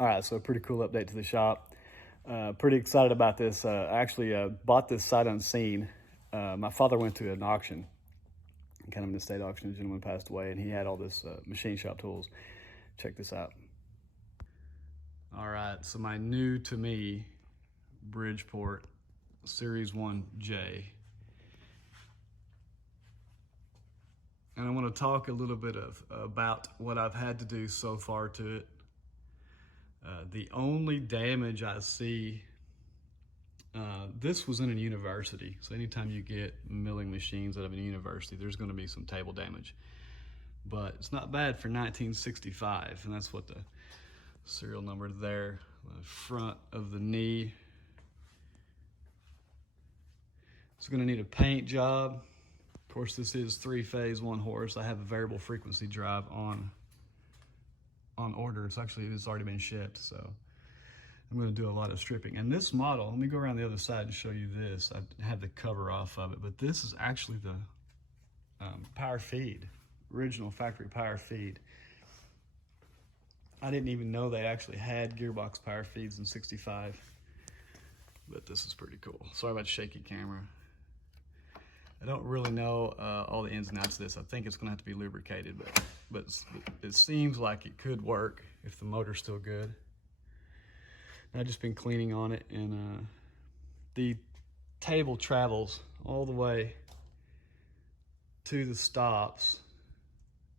All right, so pretty cool update to the shop. Pretty excited about this. I actually bought this sight unseen. My father went to an auction, kind of an estate auction. A gentleman passed away, and he had all this machine shop tools. Check this out. All right, so my new to me Bridgeport Series 1J. And I want to talk a little bit about what I've had to do so far to it. The only damage I see, this was in a university. So anytime you get milling machines out of a university, there's going to be some table damage. But it's not bad for 1965, and that's what the serial number there, the front of the knee. It's going to need a paint job. Of course, this is 3-phase, 1 horse. I have a variable frequency drive on order. It's already been shipped, so I'm going to do a lot of stripping. And this model, let me go around the other side and show you this. I have the cover off of it, but this is actually the power feed, original factory power feed. I didn't even know they actually had gearbox power feeds in 65, but this is pretty cool. Sorry about the shaky camera. I don't really know all the ins and outs of this. I think it's gonna have to be lubricated, but it seems like it could work if the motor's still good. And I've just been cleaning on it, and the table travels all the way to the stops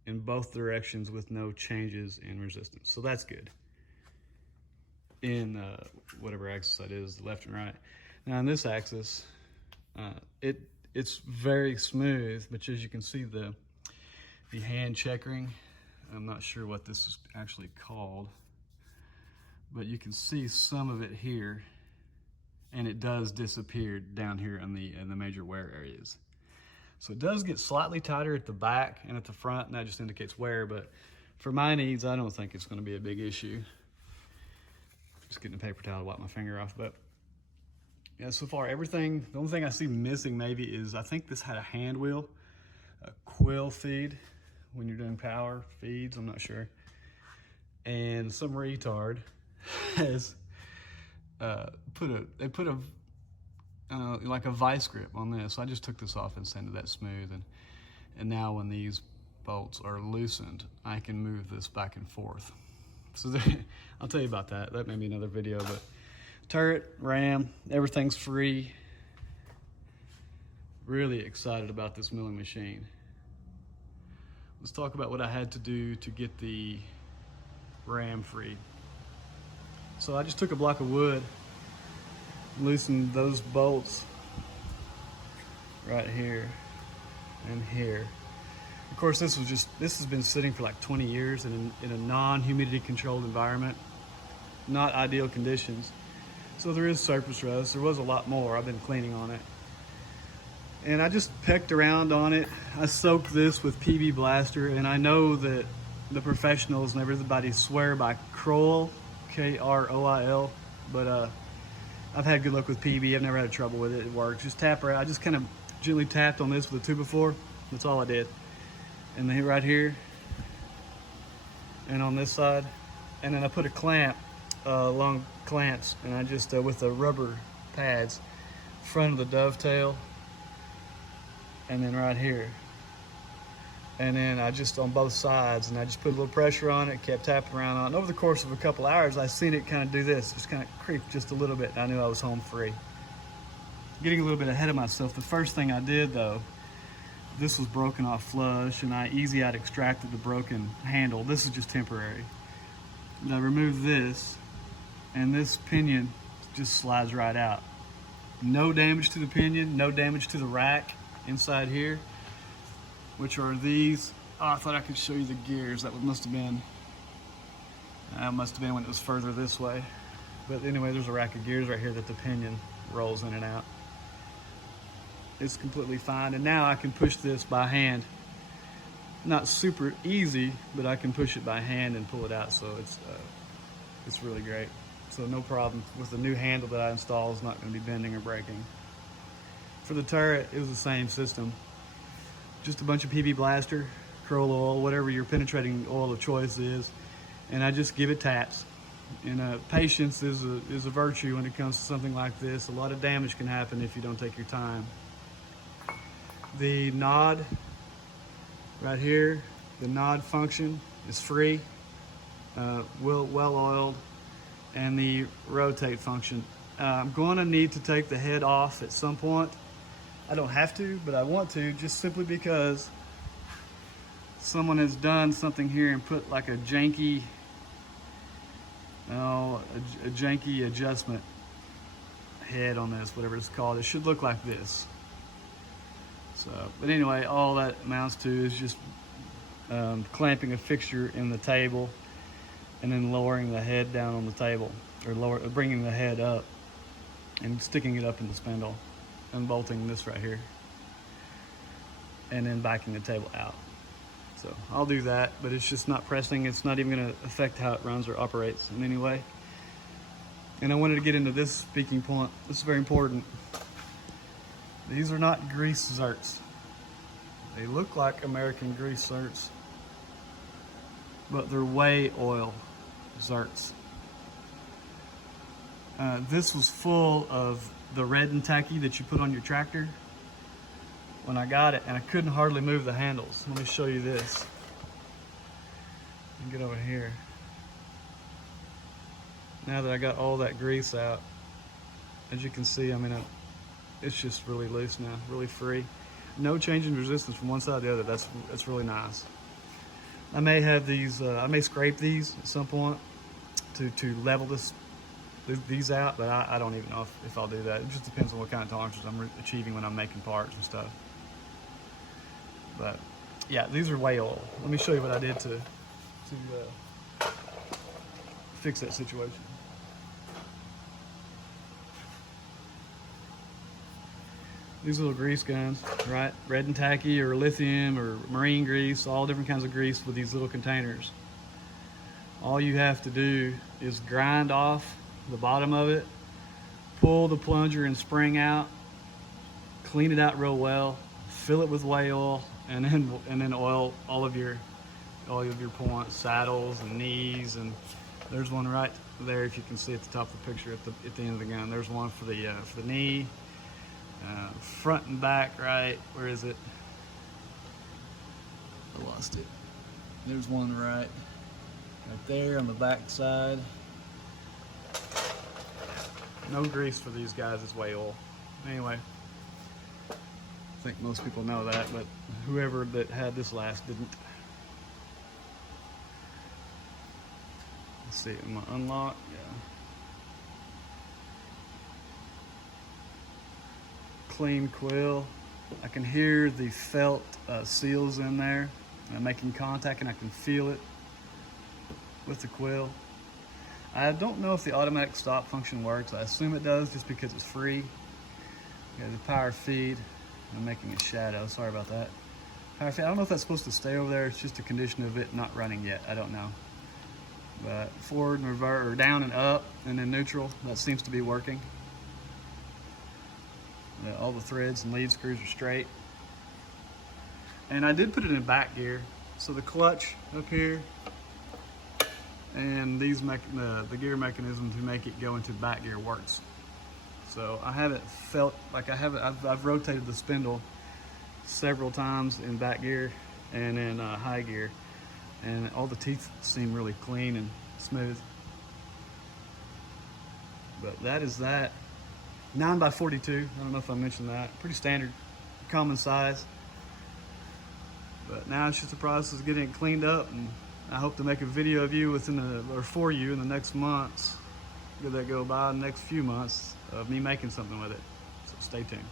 in both directions with no changes in resistance. So that's good. In whatever axis that is, left and right. Now in this axis, it's very smooth, but as you can see the hand checkering, I'm not sure what this is actually called, but you can see some of it here, and it does disappear down here in the major wear areas. So it does get slightly tighter at the back and at the front, and that just indicates wear, but for my needs, I don't think it's gonna be a big issue. Just getting a paper towel to wipe my finger off, but yeah, so far everything, the only thing I see missing maybe is I think this had a hand wheel, a quill feed when you're doing power feeds, I'm not sure. And some retard has they put a like a vice grip on this. So I just took this off and sanded that smooth, and now when these bolts are loosened, I can move this back and forth. So I'll tell you about that. That may be another video, but turret, ram, everything's free. Really excited about this milling machine. Let's talk about what I had to do to get the ram free. So I just took a block of wood, loosened those bolts right here and here. Of course, this has been sitting for like 20 years in a non-humidity controlled environment, not ideal conditions. So there is surface rust. There was a lot more. I've been cleaning on it. And I just pecked around on it. I soaked this with PB Blaster, and I know that the professionals and everybody swear by Kroil, K-R-O-I-L, but I've had good luck with PB. I've never had trouble with it. It works. Just tap right. I just kind of gently tapped on this with a 2x4. That's all I did. And then right here, and on this side, and then I put a clamp, long clamps, and I just with the rubber pads, front of the dovetail, and then right here, and then I just on both sides, and I just put a little pressure on it, kept tapping around on it. And over the course of a couple hours, I seen it kind of do this, just kind of creep just a little bit, and I knew I was home free. Getting a little bit ahead of myself, the first thing I did though, this was broken off flush, and I easy-out extracted the broken handle. This is just temporary. And I removed this, and this pinion just slides right out. No damage to the pinion, no damage to the rack inside here, which are these. Oh, I thought I could show you the gears. That must have been when it was further this way. But anyway, there's a rack of gears right here that the pinion rolls in and out. It's completely fine, and now I can push this by hand. Not super easy, but I can push it by hand and pull it out, so it's really great. So no problem with the new handle that I installed. It's not going to be bending or breaking. For the turret, it was the same system. Just a bunch of PB Blaster, Kroil oil, whatever your penetrating oil of choice is, and I just give it taps. And patience is a virtue when it comes to something like this. A lot of damage can happen if you don't take your time. The nod right here, the nod function is free, well oiled, and the rotate function. I'm going to need to take the head off at some point. I don't have to, but I want to, just simply because someone has done something here and put like a janky, a janky adjustment head on this, whatever it's called. It should look like this. So, but anyway, all that amounts to is just clamping a fixture in the table and then lowering the head down on the table, or bringing the head up and sticking it up in the spindle and bolting this right here and then backing the table out. So I'll do that, but it's just not pressing. It's not even going to affect how it runs or operates in any way. And I wanted to get into this speaking point. This is very important. These are not grease zerks. They look like American grease zerks, but they're whey oil zerks. This was full of the red and tacky that you put on your tractor when I got it, and I couldn't hardly move the handles. Let me show you this. Get over here. Now that I got all that grease out, as you can see, I mean, it's just really loose now, really free. No change in resistance from one side to the other. That's really nice. I may have these, I may scrape these at some point to level these out, but I don't even know if I'll do that. It just depends on what kind of tolerances I'm achieving when I'm making parts and stuff. But yeah, these are whey oil. Let me show you what I did to fix that situation. These little grease guns, right? Red and tacky or lithium or marine grease, all different kinds of grease with these little containers. All you have to do is grind off the bottom of it, pull the plunger and spring out, clean it out real well, fill it with whey oil, and then oil all of your points, saddles and knees. And there's one right there, if you can see at the top of the picture at the end of the gun. There's one for the knee. Front and back, right? Where is it? I lost it. There's one right there on the back side. No grease for these guys, it's whey oil. Anyway, I think most people know that, but whoever that had this last didn't. Let's see, am I unlocked? Yeah. Clean quill. I can hear the felt seals in there. I'm making contact and I can feel it with the quill. I don't know if the automatic stop function works. I assume it does just because it's free. Yeah, the power feed. I'm making a shadow, sorry about that. Power feed, I don't know if that's supposed to stay over there. It's just a condition of it not running yet, I don't know. But forward and reverse, or down and up, and then neutral, that seems to be working. All the threads and lead screws are straight. And I did put it in back gear. So the clutch up here and these the gear mechanism to make it go into back gear works. So I haven't felt like I've rotated the spindle several times in back gear and in high gear, and all the teeth seem really clean and smooth. But that is that. 9x42, I don't know if I mentioned that. Pretty standard, common size. But now it's just a process of getting it cleaned up, and I hope to make a video of you for you in the next months. Get that go by the next few months of me making something with it. So stay tuned.